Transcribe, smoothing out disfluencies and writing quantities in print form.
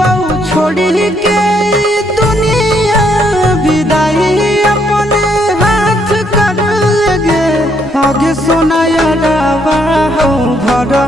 बहु छोड़ी के दुनिया विदाई अपने हाथ कर लगे आगे सोना यारा हो भरा